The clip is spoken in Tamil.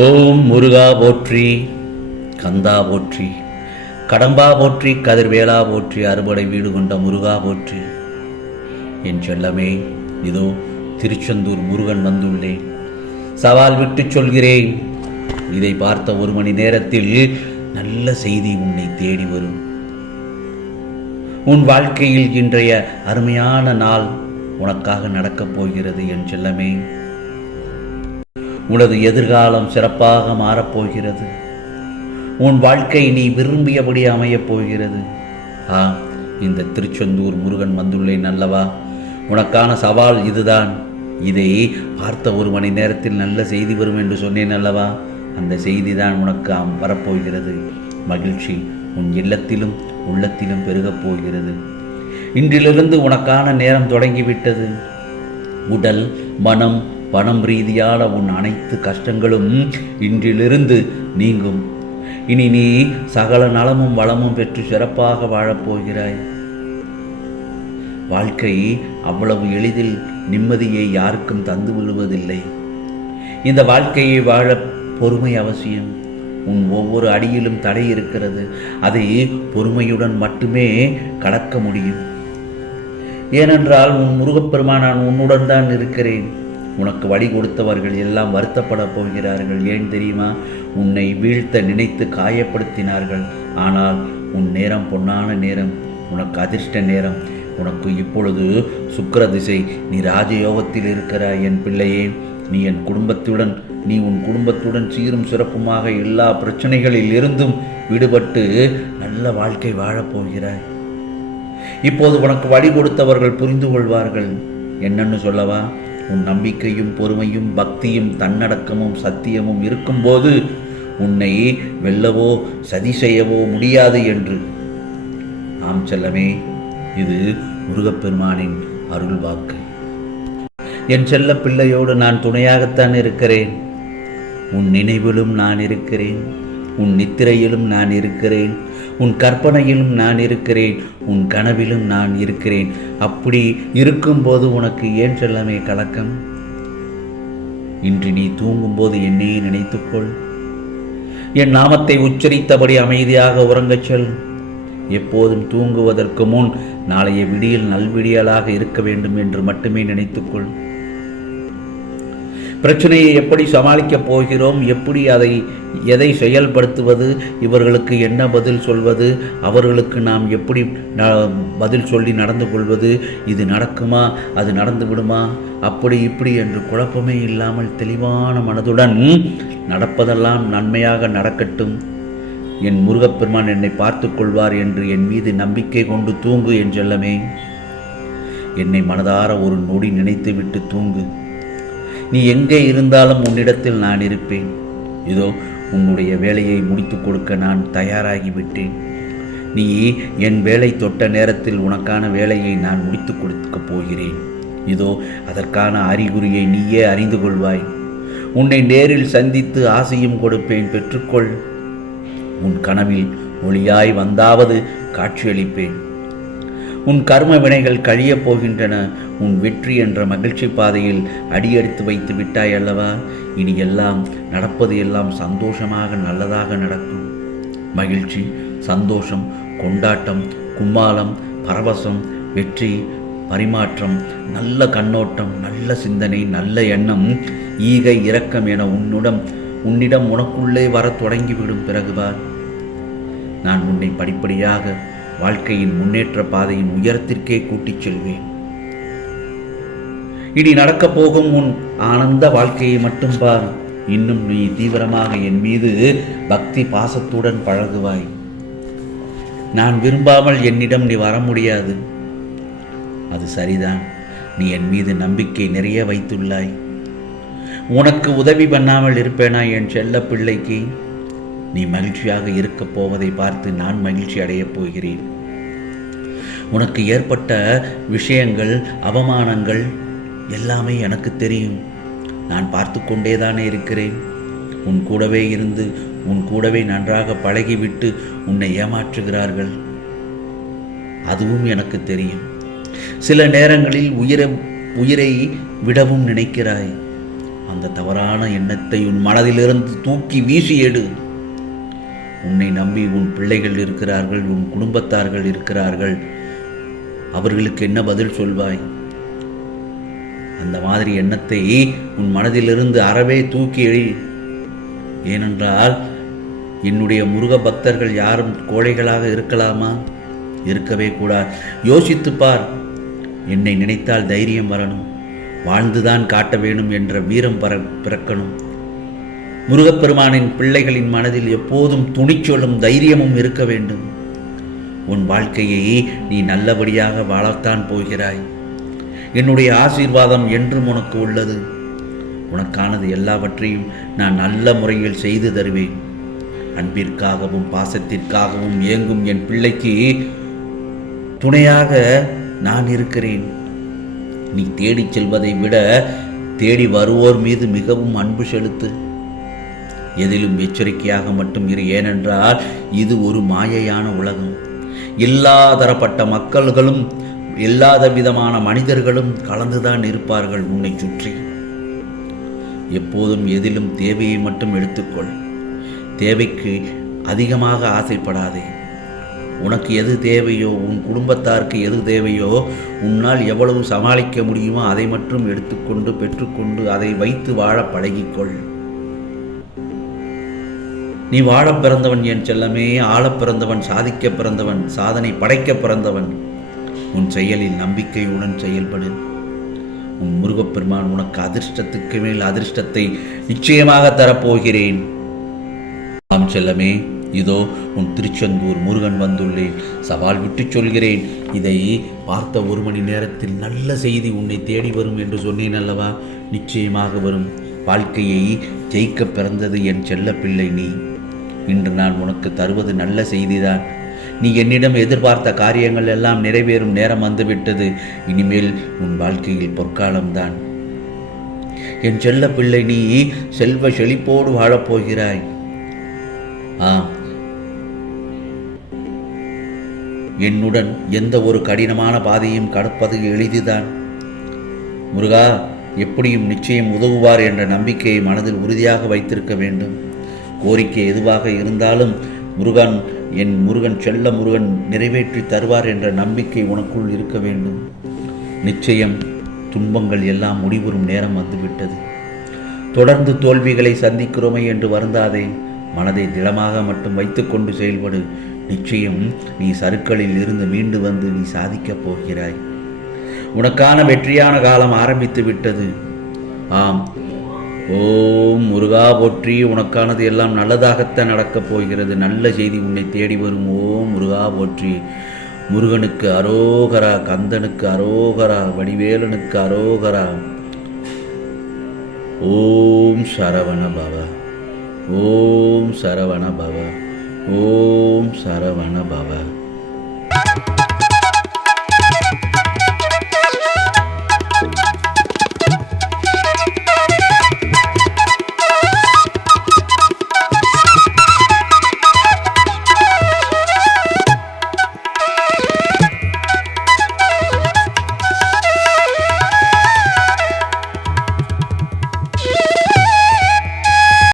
ஓம் முருகா போற்றி கந்தா போற்றி கடம்பா போற்றி கதிர்வேலா போற்றி அறுபடை வீடு கொண்ட முருகா போற்றி. என் செல்லமே இதோ திருச்செந்தூர் முருகன் வந்துள்ளேன் சவால் விட்டு சொல்கிறேன் இதை பார்த்த ஒரு மணி நேரத்தில் நல்ல செய்தி உன்னை தேடி வரும். உன் வாழ்க்கையில் இன்றைய அருமையான நாள் உனக்காக நடக்கப் போகிறது என் செல்லமே. உனது எதிர்காலம் சிறப்பாக மாறப்போகிறது. உன் வாழ்க்கை நீ விரும்பியபடி அமையப் போகிறது. ஆ இந்த திருச்செந்தூர் முருகன் வந்துள்ளேன் அல்லவா உனக்கான சவால் இதுதான். இதை பார்த்த ஒரு மணி நேரத்தில் நல்ல செய்தி வரும் என்று சொன்னேன் அல்லவா? அந்த செய்தி தான் உனக்கு அம் வரப்போகிறது. மகிழ்ச்சி உன் இல்லத்திலும் உள்ளத்திலும் பெருகப் போகிறது. இன்றிலிருந்து உனக்கான நேரம் தொடங்கிவிட்டது. உடல் மனம் பணம் ரீதியான உன் அனைத்து கஷ்டங்களும் இன்றிலிருந்து நீங்கும். இனி நீ சகல நலமும் வளமும் பெற்று சிறப்பாக வாழப்போகிறாய். வாழ்க்கை அவ்வளவு எளிதில் நிம்மதியை யாருக்கும் தந்து விடுவதில்லை. இந்த வாழ்க்கையை வாழ பொறுமை அவசியம். உன் ஒவ்வொரு அடியிலும் தடை இருக்கிறது. அதை பொறுமையுடன் மட்டுமே கடக்க முடியும். ஏனென்றால் உன் முருகப்பெருமான் நான் உன்னுடன் தான் இருக்கிறேன். உனக்கு வழி கொடுத்தவர்கள் எல்லாம் வருத்தப்பட போகிறார்கள். ஏன் தெரியுமா? உன்னை வீழ்த்த நினைத்து காயப்படுத்தினார்கள். ஆனால் உன் நேரம் பொன்னான நேரம் உனக்கு அதிர்ஷ்ட நேரம். உனக்கு இப்பொழுது சுக்கர திசை நீ ராஜயோகத்தில் இருக்கிறாய் என் பிள்ளையே. நீ என் குடும்பத்துடன் நீ உன் குடும்பத்துடன் சீரும் சிறப்புமாக எல்லா பிரச்சனைகளில் இருந்தும் விடுபட்டு நல்ல வாழ்க்கை வாழப்போகிறாய் இப்போது உனக்கு வழி கொடுத்தவர்கள் புரிந்து கொள்வார்கள். என்னன்னு சொல்லவா? உன் நம்பிக்கையும் பொறுமையும் பக்தியும் தன்னடக்கமும் சத்தியமும் இருக்கும்போது உன்னை வெல்லவோ சதி செய்யவோ முடியாது என்று. ஆம் செல்லமே இது முருகப்பெருமானின் அருள் வாக்கு. என் செல்ல பிள்ளையோடு நான் துணையாகத்தான் இருக்கிறேன். உன் நினைவிலும் நான் இருக்கிறேன். உன் நித்திரையிலும் நான் இருக்கிறேன். உன் கற்பனையிலும் நான் இருக்கிறேன் உன் கனவிலும் நான் இருக்கிறேன். அப்படி இருக்கும்போது உனக்கு ஏன் செல்லமே கலக்கம்? இன்று நீ தூங்கும்போது என்னையே நினைத்துக்கொள். என் நாமத்தை உச்சரித்தபடி அமைதியாக உறங்கச் செல். எப்போதும் தூங்குவதற்கு முன் நாளைய விடியில் நல்விடியலாக இருக்க வேண்டும் என்று மட்டுமே நினைத்துக்கொள். பிரச்சனையை எப்படி சமாளிக்கப் போகிறோம்? எப்படி அதை எதை செயல்படுத்துவது? இவர்களுக்கு என்ன பதில் சொல்வது? அவர்களுக்கு நாம் எப்படி ந- பதில் சொல்லி நடந்து கொள்வது? இது நடக்குமா? அது நடந்து விடுமா? அப்படி இப்படி என்று குழப்பமே இல்லாமல் தெளிவான மனதுடன் நடப்பதெல்லாம் நன்மையாக நடக்கட்டும். என் முருகப்பெருமான் என்னை பார்த்து கொள்வார் என்று என் மீது நம்பிக்கை கொண்டு தூங்கு என் செல்லமே. என்னை மனதார ஒரு நொடி நினைத்துவிட்டு தூங்கு. நீ எங்கே இருந்தாலும் உன்னிடத்தில் நான் இருப்பேன். இதோ உன்னுடைய வேலையை முடித்துக் கொடுக்க நான் தயாராகிவிட்டேன் நீ என் வேலை தொட்ட நேரத்தில் உனக்கான வேலையை நான் முடித்து கொடுக்கப் போகிறேன். இதோ அதற்கான அறிகுறியை நீயே அறிந்து கொள்வாய். உன்னை நேரில் சந்தித்து ஆசையும் கொடுப்பேன் பெற்றுக்கொள். உன் கனவில் ஒளியாய் வந்தாவது காட்சியளிப்பேன். உன் கர்ம வினைகள் கழியப் போகின்றன. உன் வெற்றி என்ற மகிழ்ச்சி பாதையில் அடியெடுத்து வைத்து விட்டாய் அல்லவா? இனி எல்லாம் நடப்பது எல்லாம் சந்தோஷமாக நல்லதாக நடக்கும். மகிழ்ச்சி சந்தோஷம் கொண்டாட்டம் கும்மாளம் பரவசம் வெற்றி பரிமாற்றம் நல்ல கண்ணோட்டம் நல்ல சிந்தனை நல்ல எண்ணம் ஈகை இரக்கம் என உன்னுடம் உன்னிடம் உனக்குள்ளே வரத் தொடங்கிவிடும் பிறகுபார் நான் உன்னை படிப்படியாக வாழ்க்கையின் முன்னேற்ற பாதையின் உயரத்திற்கே கூட்டிச் செல்வேன். இனி நடக்கப் போகும் உன் ஆனந்த வாழ்க்கையை மட்டும் பார். இன்னும் நீ தீவிரமாக என் மீது பக்தி பாசத்துடன் பழகுவாய். நான் விரும்பாமல் என்னிடம் நீ வர முடியாது. அது சரிதான். நீ என் மீது நம்பிக்கை நிறைய வைத்துள்ளாய். உனக்கு உதவி பண்ணாமல் இருப்பேனா என் செல்ல பிள்ளைக்கு? நீ மகிழ்ச்சியாக இருக்கப் போவதை பார்த்து நான் மகிழ்ச்சி அடையப் போகிறேன். உனக்கு ஏற்பட்ட விஷயங்கள் அவமானங்கள் எல்லாமே எனக்கு தெரியும். நான் பார்த்து கொண்டே தானே இருக்கிறேன். உன் கூடவே இருந்து உன் கூடவே நன்றாக பழகிவிட்டு உன்னை ஏமாற்றுகிறார்கள். அதுவும் எனக்கு தெரியும். சில நேரங்களில் உயிரை உயிரை விடவும் நினைக்கிறாய். அந்த தவறான எண்ணத்தை உன் மனதிலிருந்து தூக்கி வீசி எடு. உன்னை நம்பி உன் பிள்ளைகள் இருக்கிறார்கள் உன் குடும்பத்தார்கள் இருக்கிறார்கள். அவர்களுக்கு என்ன பதில் சொல்வாய்? அந்த மாதிரி எண்ணத்தை உன் மனதிலிருந்து அறவே தூக்கி எழி. ஏனென்றால் என்னுடைய முருக பக்தர்கள் யாரும் கோழைகளாக இருக்கலாமா? இருக்கவே கூடாது. யோசித்துப் பார் என்னை நினைத்தால் தைரியம் வரணும். வாழ்ந்துதான் காட்ட வேணும் என்ற வீரம் பர பிறக்கணும். முருகப்பெருமானின் பிள்ளைகளின் மனதில் எப்போதும் துணிச்சொல்லும் தைரியமும் இருக்க வேண்டும். உன் வாழ்க்கையை நீ நல்லபடியாக வாழத்தான் போகிறாய். என்னுடைய ஆசீர்வாதம் என்றும் உனக்கு உள்ளது. உனக்கானது எல்லாவற்றையும் நான் நல்ல முறையில் செய்து தருவேன். அன்பிற்காகவும் பாசத்திற்காகவும் இயங்கும் என் பிள்ளைக்கு துணையாக நான் இருக்கிறேன். நீ தேடிச் செல்வதை விட தேடி வருவோர் மீது மிகவும் அன்பு செலுத்து. எதிலும் எச்சரிக்கையாக மட்டும் இரு. ஏனென்றால் இது ஒரு மாயையான உலகம். எல்லா தரப்பட்ட மக்கள்களும் எல்லாத விதமான மனிதர்களும் கலந்துதான் இருப்பார்கள் உன்னை சுற்றி. எப்போதும் எதிலும் தேவையை மட்டும் எடுத்துக்கொள். தேவைக்கு அதிகமாக ஆசைப்படாதே. உனக்கு எது தேவையோ உன் குடும்பத்தாருக்கு எது தேவையோ உன்னால் எவ்வளவு சமாளிக்க முடியுமோ அதை மட்டும் எடுத்துக்கொண்டு பெற்றுக்கொண்டு அதை வைத்து வாழ பழகிக்கொள். நீ வாழ பிறந்தவன் என் செல்லமே ஆழ பிறந்தவன் சாதிக்க பிறந்தவன் சாதனை படைக்க பிறந்தவன். உன் செயலில் நம்பிக்கையுடன் செயல்படு. உன் முருகப்பெருமான் உனக்கு அதிர்ஷ்டத்துக்கு மேல் அதிர்ஷ்டத்தை நிச்சயமாக தரப்போகிறேன். ஆம் செல்லமே இதோ உன் திருச்செந்தூர் முருகன் வந்துள்ளேன். சவால் விட்டு சொல்கிறேன். இதை பார்த்த ஒரு மணி நேரத்தில் நல்ல செய்தி உன்னை தேடி வரும் என்று சொன்னேன் அல்லவா? நிச்சயமாக வரும். வாழ்க்கையை ஜெயிக்க பிறந்தது என் செல்ல பிள்ளை நீ. இன்று நான் உனக்கு தருவது நல்ல செய்திதான். நீ என்னிடம் எதிர்பார்த்த காரியங்கள் எல்லாம் நிறைவேறும் நேரம் வந்துவிட்டது. இனிமேல் உன் வாழ்க்கையில் பொற்காலம்தான். என் செல்ல பிள்ளை நீ செல்வ செழிப்போடு வாழப்போகிறாய். ஆ. என்னுடன் எந்த ஒரு கடினமான பாதையும் கடப்பது எளிதுதான். முருகா எப்படியும் நிச்சயம் உதவுவார் என்ற நம்பிக்கையை மனதில் உறுதியாக வைத்திருக்க வேண்டும். கோரிக்கை எதுவாக இருந்தாலும் முருகன் என் முருகன் செல்ல முருகன் நிறைவேற்றி தருவார் என்ற நம்பிக்கை உனக்குள் இருக்க வேண்டும். நிச்சயம் துன்பங்கள் எல்லாம் முடிவுறும் நேரம் வந்துவிட்டது. தொடர்ந்து தோல்விகளை சந்திக்கிறோமே என்று வருந்தாதே மனதை திடமாக மட்டும் வைத்துக்கொண்டு செயல்படு. நிச்சயம் நீ சருக்களில் இருந்து மீண்டு வந்து நீ சாதிக்கப் போகிறாய். உனக்கான வெற்றியான காலம் ஆரம்பித்து விட்டது. ஆம் ஓம் முருகா போற்றி உனக்கானது எல்லாம் நல்லதாகத்தான் நடக்கப் போகிறது. நல்ல செய்தி உன்னை தேடி வரும். ஓம் முருகா போற்றி. முருகனுக்கு அரோகரா கந்தனுக்கு அரோகரா வடிவேலனுக்கு அரோகரா. ஓம் சரவண பவ. ஓம் சரவண பவ. ஓம் சரவண பவ.